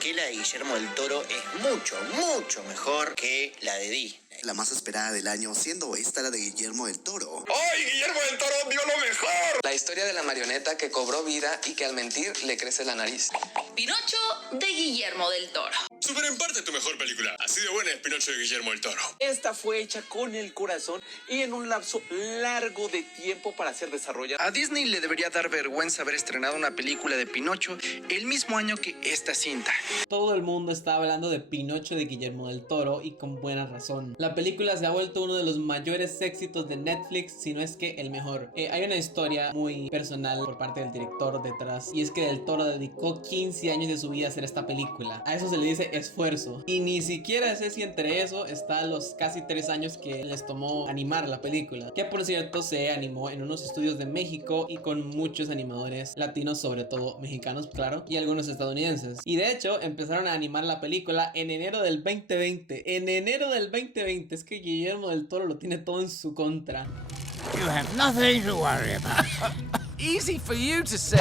que la de Guillermo del Toro es mucho, mucho mejor que la de Disney. La más esperada del año, siendo esta la de Guillermo del Toro. ¡Ay, Guillermo del Toro dio lo mejor! La historia de la marioneta que cobró vida y que al mentir le crece la nariz. Pinocho de Guillermo del Toro. Super en parte tu mejor película. Así de buena es Pinocho de Guillermo del Toro. Esta fue hecha con el corazón y en un lapso largo de tiempo para ser desarrollada. A Disney le debería dar vergüenza haber estrenado una película de Pinocho el mismo año que esta cinta. Todo el mundo está hablando de Pinocho de Guillermo del Toro y con buena razón. La película se ha vuelto uno de los mayores éxitos de Netflix, si no es que el mejor. Hay una historia muy personal por parte del director detrás, y es que Del Toro dedicó 15 años de su vida a hacer esta película. A eso se le dice esfuerzo, y ni siquiera sé si entre eso está los casi 3 años que les tomó animar la película, que por cierto se animó en unos estudios de México y con muchos animadores latinos, sobre todo mexicanos, claro, y algunos estadounidenses. Y de hecho empezaron a animar la película en enero del 2020. En enero del 2020, es que Guillermo del Toro lo tiene todo en su contra. You have nothing to worry about. Easy for you to say.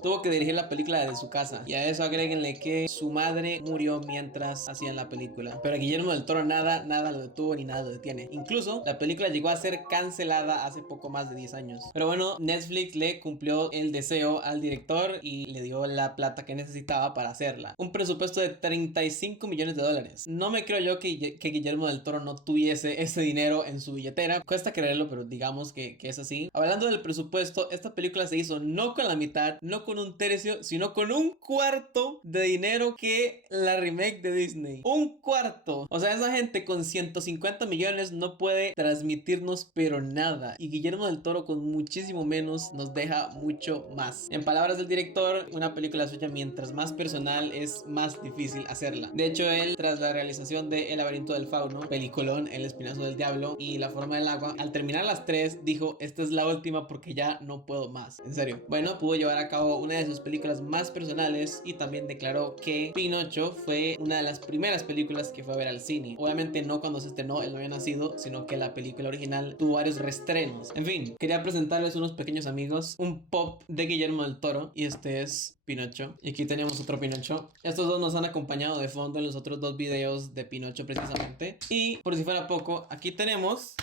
Tuvo que dirigir la película desde su casa, y a eso agréguenle que su madre murió mientras hacían la película. Pero a Guillermo del Toro nada lo detuvo ni nada lo detiene. Incluso la película llegó a ser cancelada hace poco más de 10 años. Pero bueno, Netflix le cumplió el deseo al director y le dio la plata que necesitaba para hacerla. Un presupuesto de 35 millones de dólares. No me creo yo que Guillermo del Toro no tuviese ese dinero en su billetera. Cuesta creerlo, pero digamos que es así. Hablando del presupuesto, esta película se hizo no con la mitad, no con un tercio, sino con un cuarto de dinero que la remake de Disney. Un cuarto. O sea, esa gente con 150 millones no puede transmitirnos pero nada. Y Guillermo del Toro con muchísimo menos nos deja mucho más. En palabras del director, una película suya mientras más personal es más difícil hacerla. De hecho, él tras la realización de El laberinto del fauno, peliculón, El espinazo del diablo y La forma del agua, al terminar las tres dijo: esta es la última porque ya no puedo más. En serio. Bueno, pudo llevar a cabo una de sus películas más personales y también declaró que Pinocho fue una de las primeras películas que fue a ver al cine. Obviamente no cuando se estrenó, él no había nacido, sino que la película original tuvo varios reestrenos. En fin, quería presentarles unos pequeños amigos, un pop de Guillermo del Toro, y este es Pinocho. Y aquí tenemos otro Pinocho. Estos dos nos han acompañado de fondo en los otros dos videos de Pinocho precisamente. Y por si fuera poco, aquí tenemos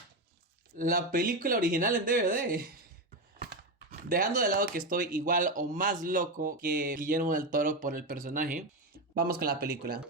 la película original en DVD. Dejando de lado que estoy igual o más loco que Guillermo del Toro por el personaje, vamos con la película.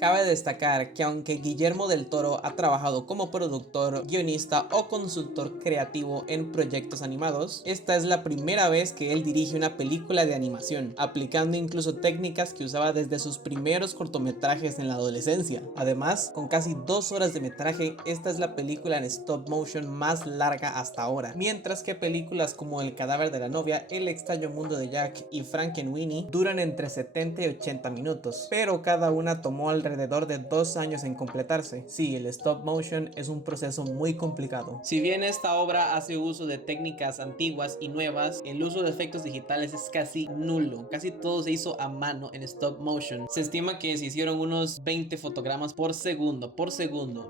Cabe destacar que aunque Guillermo del Toro ha trabajado como productor, guionista o consultor creativo en proyectos animados, esta es la primera vez que él dirige una película de animación, aplicando incluso técnicas que usaba desde sus primeros cortometrajes en la adolescencia. Además, con casi 2 horas de metraje, esta es la película en stop motion más larga hasta ahora, mientras que películas como El cadáver de la novia, El extraño mundo de Jack y Frankenweenie duran entre 70 y 80 minutos, pero cada una tomó alrededor de 2 años en completarse. Sí, el stop motion es un proceso muy complicado. Si bien esta obra hace uso de técnicas antiguas y nuevas, el uso de efectos digitales es casi nulo. Casi todo se hizo a mano en stop motion. Se estima que se hicieron unos 20 fotogramas por segundo.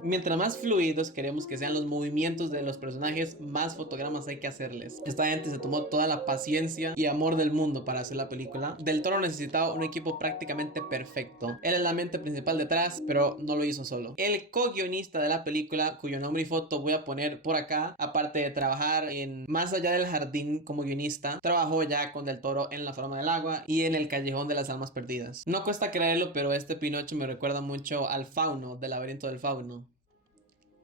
Mientras más fluidos queremos que sean los movimientos de los personajes, más fotogramas hay que hacerles. Esta gente se tomó toda la paciencia y amor del mundo para hacer la película. Del Toro necesitaba un equipo prácticamente perfecto. Él es la mente principal detrás, pero no lo hizo solo. El co-guionista de la película, cuyo nombre y foto voy a poner por acá, aparte de trabajar en Más allá del jardín como guionista, trabajó ya con Del Toro en La forma del agua y en El callejón de las almas perdidas. No cuesta creerlo, pero este Pinocho me recuerda mucho al fauno del laberinto del fauno.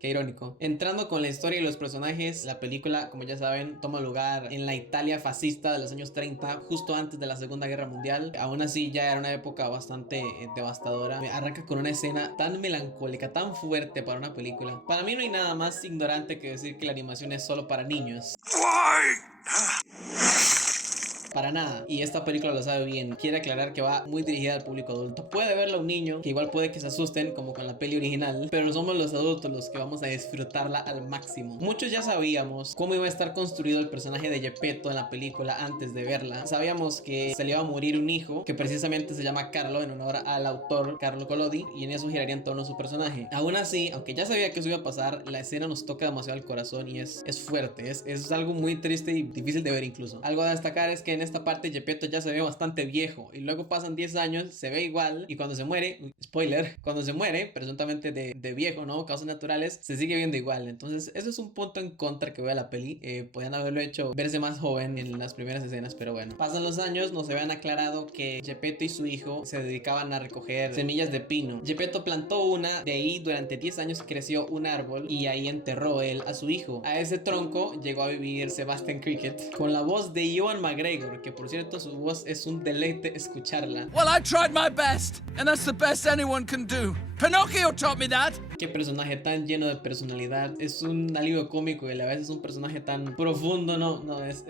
Qué irónico. Entrando con la historia y los personajes, la película, como ya saben, toma lugar en la Italia fascista de los años 30, justo antes de la Segunda Guerra Mundial. Aún así, ya era una época bastante devastadora. Arranca con una escena tan melancólica, tan fuerte para una película. Para mí no hay nada más ignorante que decir que la animación es solo para niños. Para nada, y esta película lo sabe bien. Quiere aclarar que va muy dirigida al público adulto. Puede verla un niño, que igual puede que se asusten como con la peli original, pero somos los adultos los que vamos a disfrutarla al máximo. Muchos ya sabíamos cómo iba a estar construido el personaje de Geppetto en la película antes de verla. Sabíamos que se le iba a morir un hijo, que precisamente se llama Carlo, en honor al autor Carlo Collodi, y en eso giraría en torno a su personaje. Aún así, aunque ya sabía que eso iba a pasar, la escena nos toca demasiado el corazón y es fuerte, es algo muy triste y difícil de ver incluso. Algo a destacar es que en esta parte Geppetto ya se ve bastante viejo y luego pasan 10 años, se ve igual y cuando se muere, spoiler, cuando se muere, presuntamente de viejo, ¿no? Causas naturales, se sigue viendo igual. Entonces eso es un punto en contra que veo a la peli. Podían haberlo hecho verse más joven en las primeras escenas, pero bueno. Pasan los años, nos habían aclarado que Geppetto y su hijo se dedicaban a recoger semillas de pino. Geppetto plantó una, de ahí durante 10 años creció un árbol y ahí enterró él a su hijo. A ese tronco llegó a vivir Sebastian Cricket con la voz de Ewan McGregor, que por cierto su voz es un deleite escucharla. Well, I tried my best, and that's the best anyone can do. Pinocchio taught me that. Qué personaje tan lleno de personalidad. Es un alivio cómico y a la vez es un personaje tan profundo. No, es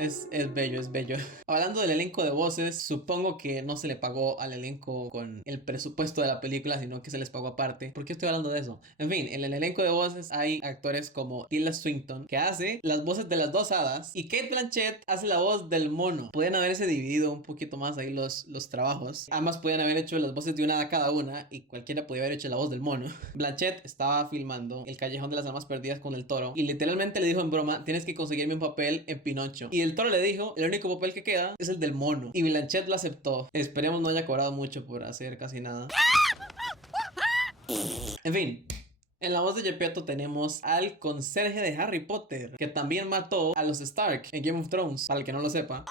bello, es bello. Hablando del elenco de voces, supongo que no se le pagó al elenco con el presupuesto de la película, sino que se les pagó aparte. ¿Por qué estoy hablando de eso? En fin, en el elenco de voces hay actores como Tilda Swinton, que hace las voces de las dos hadas, y Cate Blanchett hace la voz del mono. Podrían haberse dividido un poquito más ahí los trabajos. Ambas podían haber hecho las voces de una hada cada una y cualquiera podía haber hecho la voz del mono. Blanchett estaba filmando El Callejón de las Almas Perdidas con el Toro y literalmente le dijo en broma: tienes que conseguirme un papel en Pinocho. Y el Toro le dijo: el único papel que queda es el del mono. Y Blanchett lo aceptó. Esperemos no haya cobrado mucho por hacer casi nada. En fin, en la voz de Geppetto tenemos al conserje de Harry Potter, que también mató a los Stark en Game of Thrones, para el que no lo sepa.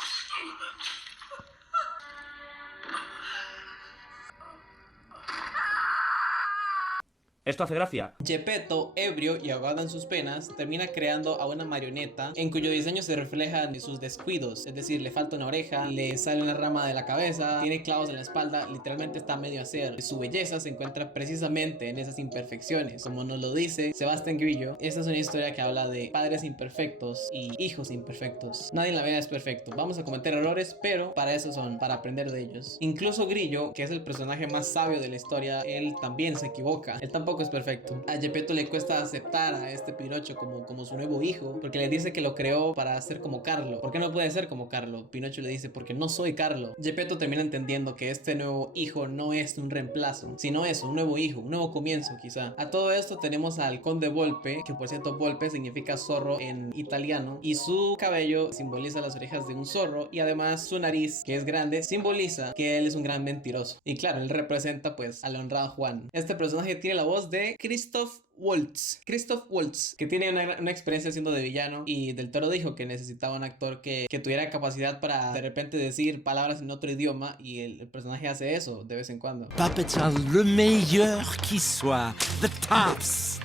¿Esto hace gracia? Geppetto, ebrio y ahogado en sus penas, termina creando a una marioneta en cuyo diseño se reflejan sus descuidos. Es decir, le falta una oreja, le sale una rama de la cabeza, tiene clavos en la espalda, literalmente está medio a hacer. Su belleza se encuentra precisamente en esas imperfecciones. Como nos lo dice Sebastián Grillo, esta es una historia que habla de padres imperfectos y hijos imperfectos. Nadie en la vida es perfecto. Vamos a cometer errores, pero para eso son, para aprender de ellos. Incluso Grillo, que es el personaje más sabio de la historia, él también se equivoca. Él tampoco es perfecto. A Geppetto le cuesta aceptar a este Pinocho como su nuevo hijo, porque le dice que lo creó para ser como Carlo. ¿Por qué no puede ser como Carlo? Pinocho le dice: porque no soy Carlo. Geppetto termina entendiendo que este nuevo hijo no es un reemplazo, sino es un nuevo hijo, un nuevo comienzo quizá. A todo esto tenemos al conde Volpe, que por cierto Volpe significa zorro en italiano, y su cabello simboliza las orejas de un zorro, y además su nariz, que es grande, simboliza que él es un gran mentiroso. Y claro, él representa pues al honrado Juan. Este personaje tiene la voz de Christoph Waltz, que tiene una experiencia siendo de villano, y Del Toro dijo que necesitaba un actor que tuviera capacidad para de repente decir palabras en otro idioma, y el personaje hace eso de vez en cuando. Puppets are le meilleur qui soit. The tops.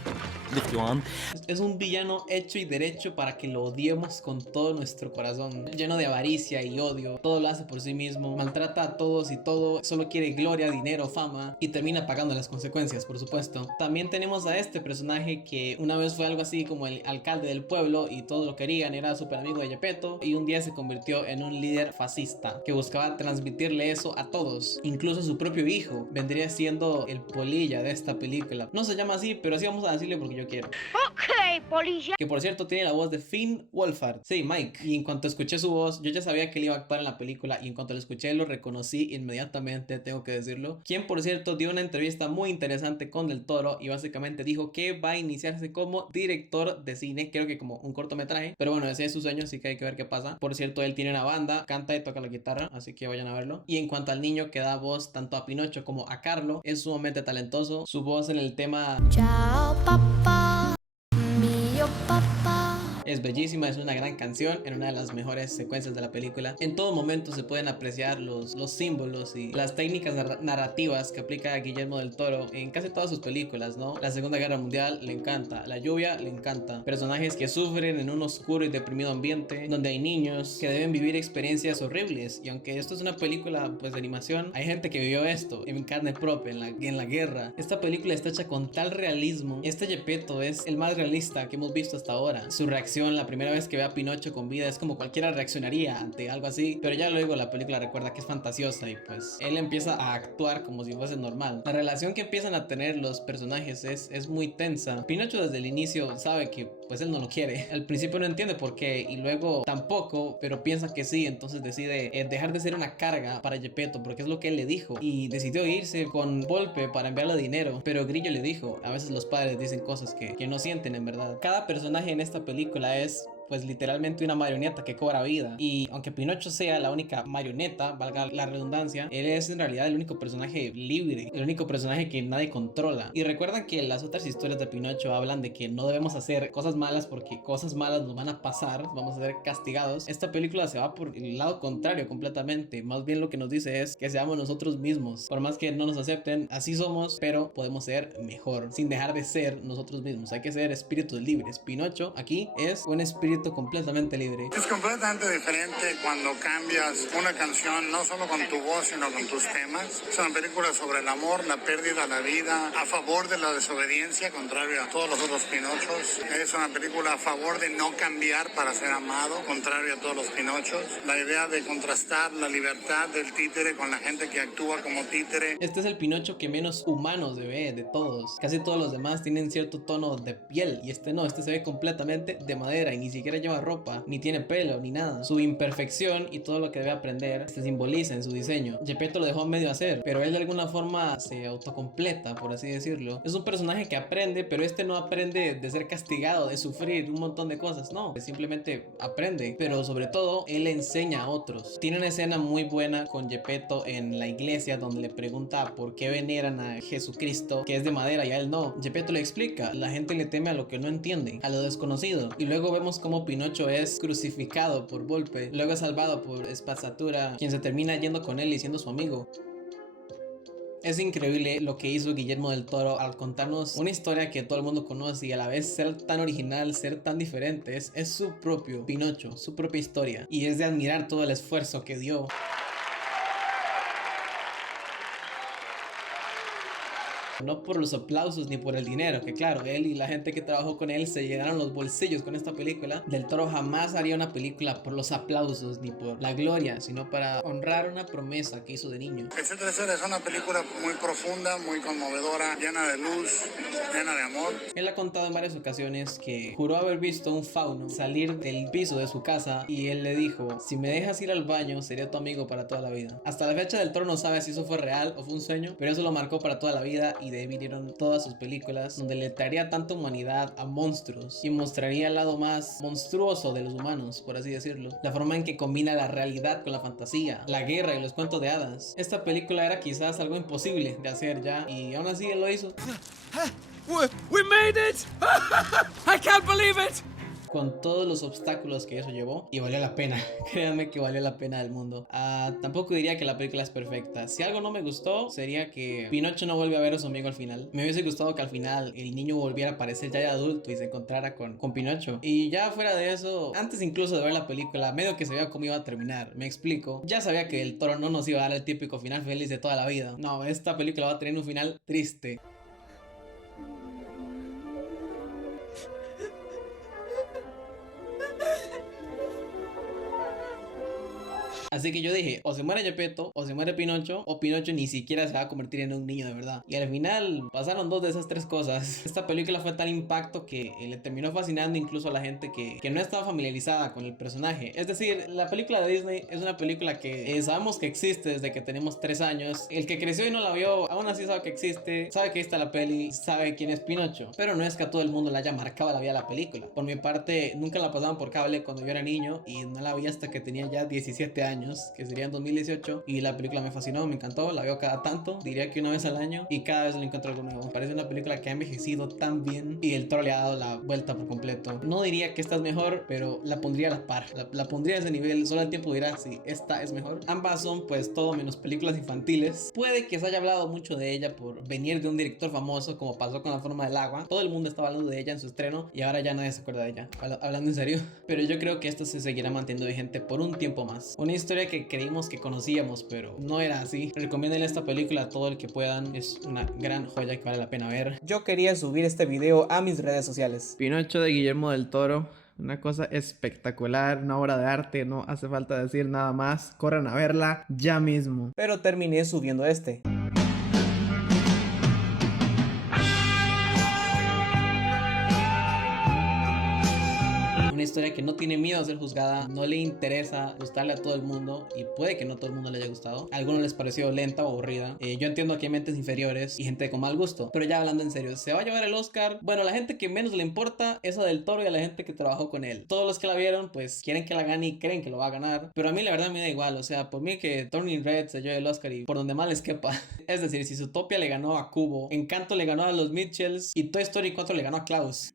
Lift you on. Es un villano hecho y derecho para que lo odiemos con todo nuestro corazón. Lleno de avaricia y odio, todo lo hace por sí mismo, maltrata a todos y todo, solo quiere gloria, dinero, fama, y termina pagando las consecuencias, por supuesto. También tenemos a este personaje que una vez fue algo así como el alcalde del pueblo y todos lo querían, era súper amigo de Geppetto, y un día se convirtió en un líder fascista que buscaba transmitirle eso a todos, incluso a su propio hijo. Vendría siendo el polilla de esta película. No se llama así, pero así vamos a decirle porque yo quiero. Ok, polilla. Que por cierto tiene la voz de Finn Wolfhard. Sí, Mike. Y en cuanto escuché su voz, yo ya sabía que él iba a actuar en la película, y en cuanto lo escuché lo reconocí inmediatamente, tengo que decirlo. Quien por cierto dio una entrevista muy interesante con Del Toro y básicamente dijo que va a iniciarse como director de cine, creo que como un cortometraje, pero bueno, ese es su sueño, así que hay que ver qué pasa. Por cierto, él tiene una banda, canta y toca la guitarra, así que vayan a verlo. Y en cuanto al niño que da voz tanto a Pinocho como a Carlo, es sumamente talentoso. Su voz en el tema Chao, papá. Mío, papá. es bellísima, es una gran canción, en una de las mejores secuencias de la película. En todo momento se pueden apreciar los símbolos y las técnicas narrativas que aplica Guillermo del Toro en casi todas sus películas, ¿no? La Segunda Guerra Mundial le encanta, la lluvia le encanta, personajes que sufren en un oscuro y deprimido ambiente, donde hay niños que deben vivir experiencias horribles, y aunque esto es una película pues de animación, hay gente que vivió esto en carne propia, en la guerra. Esta película está hecha con tal realismo. Este Geppetto es el más realista que hemos visto hasta ahora. Su reacción la primera vez que ve a Pinocho con vida es como cualquiera reaccionaría ante algo así, pero ya luego la película recuerda que es fantasiosa y pues él empieza a actuar como si fuese normal. La relación que empiezan a tener los personajes es muy tensa. Pinocho desde el inicio sabe que pues él no lo quiere. Al principio no entiende por qué y luego tampoco, pero piensa que sí, entonces decide dejar de ser una carga para Geppetto porque es lo que él le dijo, y decidió irse con Volpe para enviarle dinero, pero Grillo le dijo, a veces los padres dicen cosas que no sienten en verdad. Cada personaje en esta película es pues literalmente una marioneta que cobra vida. Y aunque Pinocho sea la única marioneta, valga la redundancia, él es en realidad el único personaje libre, el único personaje que nadie controla. Y recuerdan que las otras historias de Pinocho hablan de que no debemos hacer cosas malas porque cosas malas nos van a pasar, vamos a ser castigados. Esta película se va por el lado contrario completamente. Más bien lo que nos dice es que seamos nosotros mismos. Por más que no nos acepten, así somos, pero podemos ser mejor, sin dejar de ser nosotros mismos. Hay que ser espíritus libres. Pinocho aquí es un espíritu completamente libre. Es completamente diferente cuando cambias una canción, no solo con tu voz, sino con tus temas. Es una película sobre el amor, la pérdida, la vida, a favor de la desobediencia, contrario a todos los otros Pinochos. Es una película a favor de no cambiar para ser amado, contrario a todos los Pinochos. La idea de contrastar la libertad del títere con la gente que actúa como títere. Este es el Pinocho que menos humano se ve de todos. Casi todos los demás tienen cierto tono de piel y este no, este se ve completamente de madera y ni siquiera lleva ropa, ni tiene pelo, ni nada. Su imperfección y todo lo que debe aprender se simboliza en su diseño. Geppetto lo dejó medio hacer, pero él de alguna forma se autocompleta, por así decirlo. Es un personaje que aprende, pero este no aprende de ser castigado, de sufrir un montón de cosas, no, simplemente aprende, pero sobre todo él enseña a otros. Tiene una escena muy buena con Geppetto en la iglesia donde le pregunta por qué veneran a Jesucristo, que es de madera y a él no. Geppetto le explica, la gente le teme a lo que no entiende, a lo desconocido. Y luego vemos cómo Pinocho es crucificado por Volpe, luego es salvado por Spazzatura, quien se termina yendo con él y siendo su amigo. Es increíble lo que hizo Guillermo del Toro al contarnos una historia que todo el mundo conoce y a la vez ser tan original, ser tan diferente. Es su propio Pinocho, su propia historia. Y es de admirar todo el esfuerzo que dio. No por los aplausos ni por el dinero, que claro, él y la gente que trabajó con él se llenaron los bolsillos con esta película. Del Toro jamás haría una película por los aplausos ni por la gloria, sino para honrar una promesa que hizo de niño. Etcétera, etcétera. Es una película muy profunda, muy conmovedora, llena de luz, llena de amor. Él ha contado en varias ocasiones que juró haber visto un fauno salir del piso de su casa y él le dijo, si me dejas ir al baño, seré tu amigo para toda la vida. Hasta la fecha Del Toro no sabe si eso fue real o fue un sueño, pero eso lo marcó para toda la vida y de ahí vinieron todas sus películas donde le traería tanta humanidad a monstruos y mostraría el lado más monstruoso de los humanos, por así decirlo. La forma en que combina la realidad con la fantasía, la guerra y los cuentos de hadas. Esta película era quizás algo imposible de hacer ya y aún así él lo hizo. We made it! I can't believe it! Con todos los obstáculos que eso llevó y valió la pena, créanme que valió la pena del mundo. Tampoco diría que la película es perfecta. Si algo no me gustó sería que Pinocho no vuelve a ver a su amigo al final. Me hubiese gustado que al final el niño volviera a aparecer ya de adulto y se encontrara con Pinocho. Y ya fuera de eso, antes incluso de ver la película, medio que sabía cómo iba a terminar. Me explico, ya sabía que el Toro no nos iba a dar el típico final feliz de toda la vida. No, esta película va a tener un final triste. Así que yo dije, o se muere Geppetto, o se muere Pinocho, o Pinocho ni siquiera se va a convertir en un niño de verdad. Y al final pasaron dos de esas tres cosas. Esta película fue tal impacto que le terminó fascinando incluso a la gente que no estaba familiarizada con el personaje. Es decir, la película de Disney es una película que sabemos que existe desde que tenemos 3 años. El que creció y no la vio, aún así sabe que existe, sabe que ahí está la peli, sabe quién es Pinocho. Pero no es que a todo el mundo le haya marcado la vida la película. Por mi parte, nunca la pasaban por cable cuando yo era niño y no la vi hasta que tenía ya 17 años. Que sería en 2018 y la película me fascinó, me encantó, la veo cada tanto, diría que una vez al año y cada vez le encuentro algo nuevo. Parece una película que ha envejecido tan bien y el Toro le ha dado la vuelta por completo. No diría que esta es mejor, pero la pondría a la par, la pondría a ese nivel, solo el tiempo dirá si esta es mejor. Ambas son pues todo menos películas infantiles. Puede que se haya hablado mucho de ella por venir de un director famoso como pasó con La forma del agua. Todo el mundo estaba hablando de ella en su estreno y ahora ya nadie se acuerda de ella, hablando en serio. Pero yo creo que esto se seguirá manteniendo vigente por un tiempo más. Una historia que creímos que conocíamos, pero no era así. Recomiéndenle esta película a todo el que puedan. Es una gran joya que vale la pena ver. Yo quería subir este video a mis redes sociales. Pinocho de Guillermo del Toro. Una cosa espectacular, una obra de arte, no hace falta decir nada más. Corran a verla ya mismo. Pero terminé subiendo este. una historia que no tiene miedo a ser juzgada, no le interesa gustarle a todo el mundo y puede que no todo el mundo le haya gustado. A algunos les pareció lenta o aburrida. Yo entiendo que hay mentes inferiores y gente con mal gusto, pero ya hablando en serio, ¿se va a llevar el Oscar? Bueno, la gente que menos le importa es a Del Toro y a la gente que trabajó con él. Todos los que la vieron pues quieren que la gane y creen que lo va a ganar, pero a mí la verdad me da igual. O sea, por mí que Turning Red se lleve el Oscar y por donde más les quepa. Es decir, si Zootopia le ganó a Kubo, Encanto le ganó a los Mitchells y Toy Story 4 le ganó a Klaus,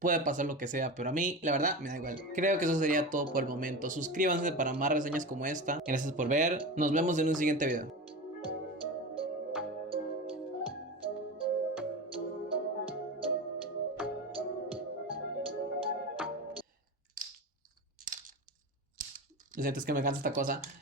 puede pasar lo que sea, pero a mí la verdad me da igual. Creo que eso sería todo por el momento. Suscríbanse para más reseñas como esta. Gracias por ver, nos vemos en un siguiente video. Lo siento, es que me cansa esta cosa.